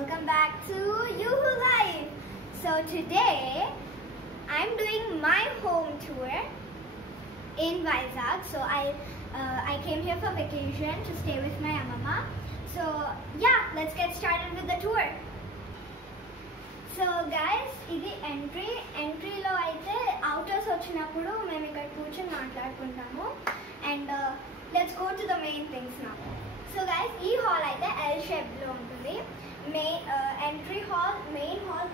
welcome back to Yuhu Life. So today I'm doing my home tour in Vizag. So I came here for vacation to stay with my mama. So yeah, let's get started with the tour. So guys, ఇది ఎంట్రీలో అయితే అవుటర్స్ వచ్చినప్పుడు మేము ఇక్కడ కూర్చొని మాట్లాడుకుంటాము and let's go to the main things now. So guys, ఈ హాల్ అయితే ఎల్ షేప్లో ఉంటుంది. Entry hall, main hall,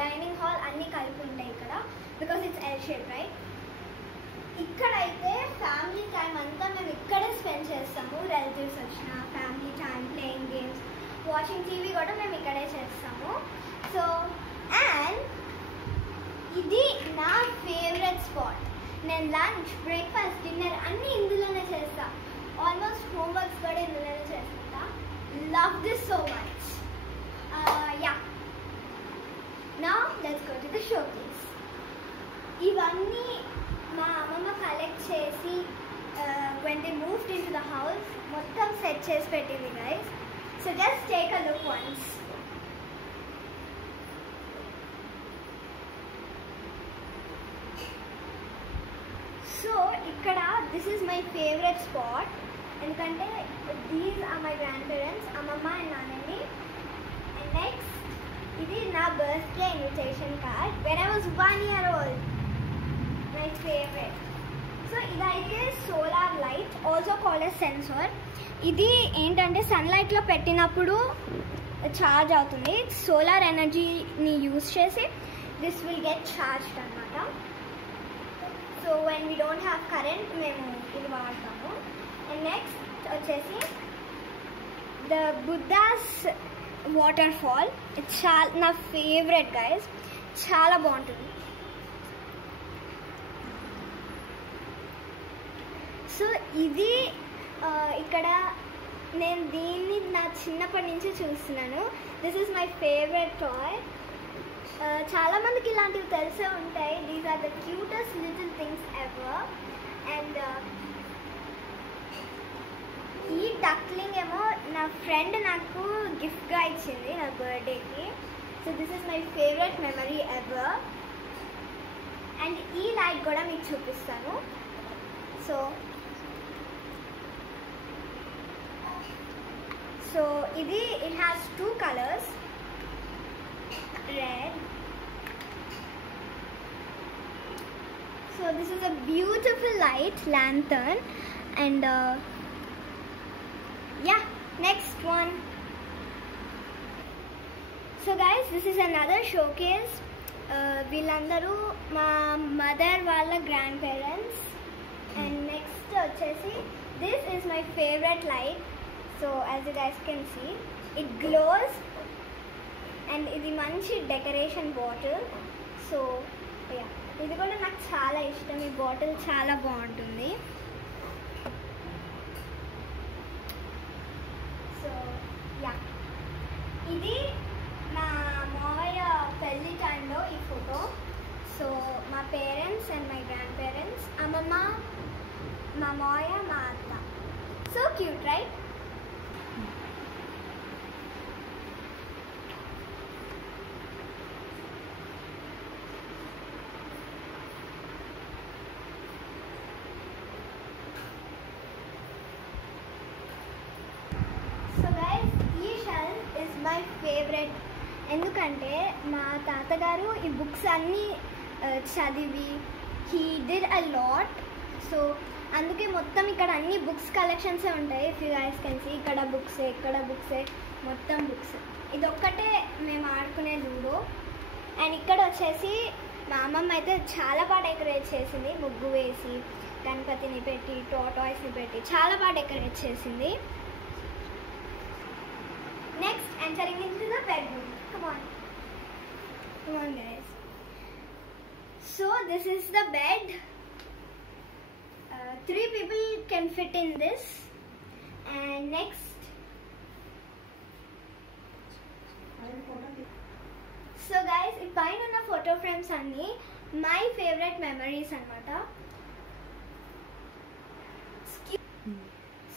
dining hall అన్నీ కలిపి ఉంటాయి ఇక్కడ, because it's L shape right. ఇక్కడైతే ఫ్యామిలీ టైం అంతా మేము ఇక్కడే స్పెండ్ చేస్తాము. రిలేటివ్స్ వచ్చిన family time, playing games, watching TV కూడా మేము ఇక్కడే చేస్తాము. సో అండ్ ఇది నా ఫేవరెట్ స్పాట్. నేను లంచ్, బ్రేక్ఫాస్ట్, డిన్నర్ అన్నీ ఇందులోనే చేస్తా. ఆల్మోస్ట్ హోంవర్క్స్ కూడా ఇందులోనే చేస్తా. Love this so much. Yeah, now let's go to the show case. ఇవన్నీ మా అమ్మమ్మ కలెక్ట్ చేసి when they moved into the house మొత్తం సెట్ చేసి పెట్టింది guys. So just take a look once. So ఇక్కడ this is my favourite spot, ఎందుకంటే these are my grandparents, అమ్మమ్మ అండ్ నాన్నని. అండ్ నెక్స్ట్ ఇది నా birthday invitation card when I was 1 year old. My favourite. So ఇదైతే solar light, also called a sensor. ఇది ఏంటంటే సన్లైట్లో పెట్టినప్పుడు ఛార్జ్ అవుతుంది. సోలార్ ఎనర్జీని యూజ్ చేసి దిస్ విల్ గెట్ ఛార్జ్డ్ అనమాట. So when we don't have current మేము ఇది వాడతాము. అండ్ నెక్స్ట్ వచ్చేసి ద బుద్ధాస్ వాటర్ ఫాల్. ఇది చాలా నా ఫేవరెట్ గైస్, చాలా బాగుంటుంది. సో ఇది ఇక్కడ నేను దీన్ని నా చిన్నప్పటి నుంచి చూస్తున్నాను. This is my favourite toy. చాలామందికి ఇలాంటివి తెలిసే ఉంటాయి. These are the cutest little things ever. And ఈ డక్లింగ్ ఏమో నా ఫ్రెండ్ నాకు గిఫ్ట్గా ఇచ్చింది నా బర్త్డేకి. So this is my favourite memory ever. And ఈ లైట్ కూడా మీకు చూపిస్తాను. సో ఇది it has 2 colors, red. So this is a beautiful light lantern. And yeah, next one. So guys, this is another showcase. వీళ్ళందరూ మా మదర్ వాళ్ళ grand parents. And next వచ్చేసి this is my favorite light. So as you guys can see, it glows. And ఇది మంచి decoration bottle. So yeah, ఇది కూడా నాకు చాలా ఇష్టం. ఈ బాటిల్ చాలా బాగుంటుంది. సో యా, ఇది మా మావయ్య పెళ్ళి టైంలో ఈ ఫోటో. సో మా parents and my grandparents, అమ్మమ్మ, మా మావయ్య, మా అత్త. So cute right? My favourite. ఎందుకంటే మా తాతగారు ఈ బుక్స్ అన్నీ చదివి he did a lot. So అందుకే మొత్తం ఇక్కడ అన్ని బుక్స్ కలెక్షన్సే ఉంటాయి. If you guys can see, ఇక్కడ బుక్సే, ఇక్కడ బుక్సే, మొత్తం బుక్స్. ఇదొక్కటే మేము ఆడుకునే లూడో. అండ్ ఇక్కడ వచ్చేసి మా అమ్మమ్మ అయితే చాలా బాగా డెకరేట్ చేసింది. ముగ్గు వేసి, గణపతిని పెట్టి, టాయ్స్ని పెట్టి చాలా బాగా డెకరేట్ చేసింది. Next, entering into the bedroom. Come on guys. So this is the bed. 3 people can fit in this. And next, so guys, if I know photo frames anni my favorite memories anamata.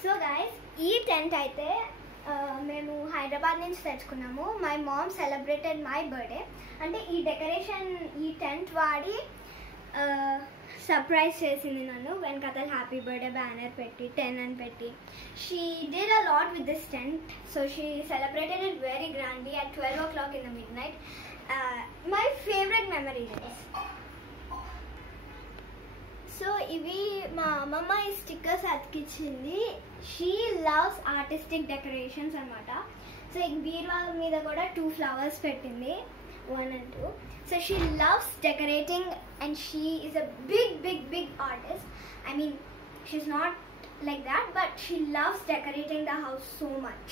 So guys, ee tent aithe మేము హైదరాబాద్ నుంచి తెచ్చుకున్నాము. My mom celebrated my birthday. అంటే ఈ డెకరేషన్, ఈ టెంట్ వాడి సర్ప్రైజ్ చేసింది నన్ను. వెనకాతల హ్యాపీ బర్త్డే బ్యానర్ పెట్టి 10 అని పెట్టి she did a lot with this tent. So she celebrated it very grandly at 12 o'clock in the midnight. My favorite memory is. So ఇవి మా అమ్మమ్మ ఈ స్టిక్కర్స్ అతికిచ్చింది. షీ లవ్స్ ఆర్టిస్టిక్ డెకరేషన్స్ అనమాట. So ఈ బీరువా మీద కూడా 2 flowers పెట్టింది, 1 and 2. So she loves decorating and she is a big artist. I mean, she's not like that, but she loves decorating the house so much.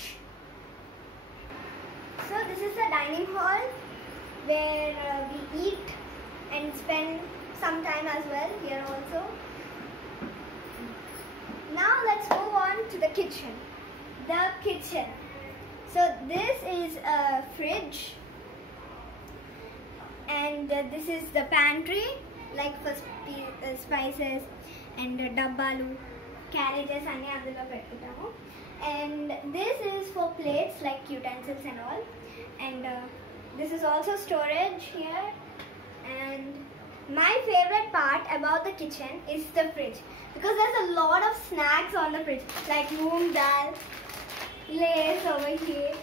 So this is the dining hall where we eat and spend some time as well here also. Now let's move on to the kitchen. The kitchen. So this is a fridge. And this is the pantry, like for spices and dabbalu, carriages anni అందులో పెట్టుకుంటాము. And this is for plates, like utensils and all. And this is also storage here. And my favorite part about the kitchen is the fridge, because there's a lot of snacks on the fridge, like moong dal, Lay's over here,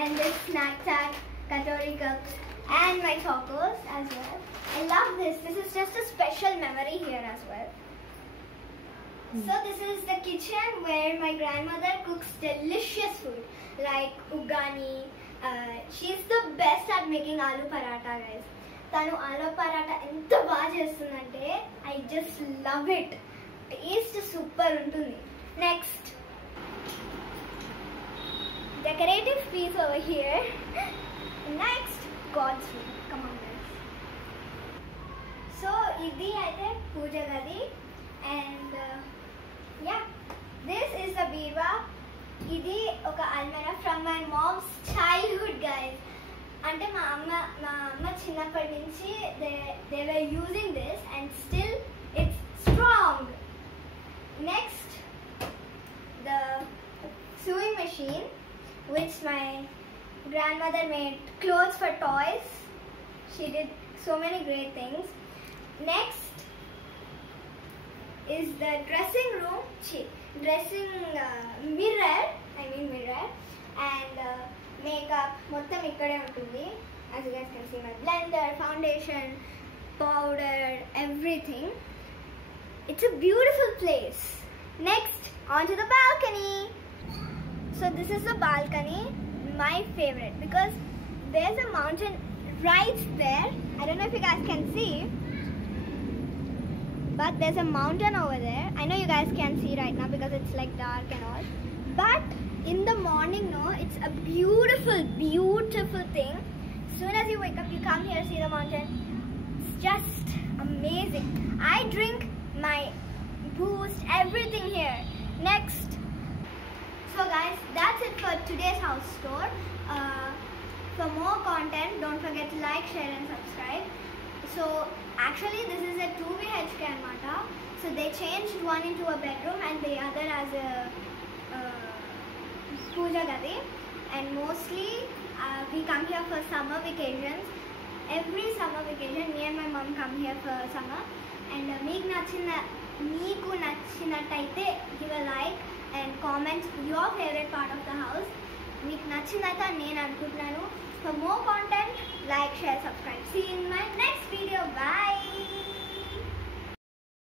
and this snack tag, katori cups, and my chocos as well. I love this. This is just a special memory here as well. So this is the kitchen where my grandmother cooks delicious food like ugani. She's the best at making aloo paratha, guys. Tanu aloo paratha enta baga chestundante, I just love it. Taste super untundi. Next, decorative piece over here. Next, God's room. Come on, guys. So idi aithe puja gadi, and yeah, this is the beerwa. Idi oka almara from my mom's childhood, guys. Ante ma amma chinnapadi nunchi they were using this, and still it's strong. Next, the sewing machine, which my grandmother made clothes for toys. She did so many great things. Next is the dressing room, mirror, and makeup మొత్తం ఇక్కడే ఉంటుంది. As you guys can see, my blender, foundation, powder, everything. It's a beautiful place. Next, onto the balcony. So this is the balcony, my favorite, because there's a mountain right there. I don't know if you guys can see, but there's a mountain over there. I know you guys can't see right now because it's like dark and all, but in the morning, no, it's a beautiful thing. As soon as you wake up, you come here, see the mountain. It's just amazing. I drink my Boost, everything here. Next. So guys, that's it for today's house tour. For more content, don't forget to like, share and subscribe. So actually this is a 2 BHK anamata. So they changed one into a bedroom and the other as a puja gadi. And mostly we come here for summer vacations. Every summer vacation me and my mom come here for summer. And meeku nachinataithe give a like and comment your favorite part of the house. Meeku nachinata nenu anukuntunanu. For more content, like, share, subscribe. See you in my next video. Bye.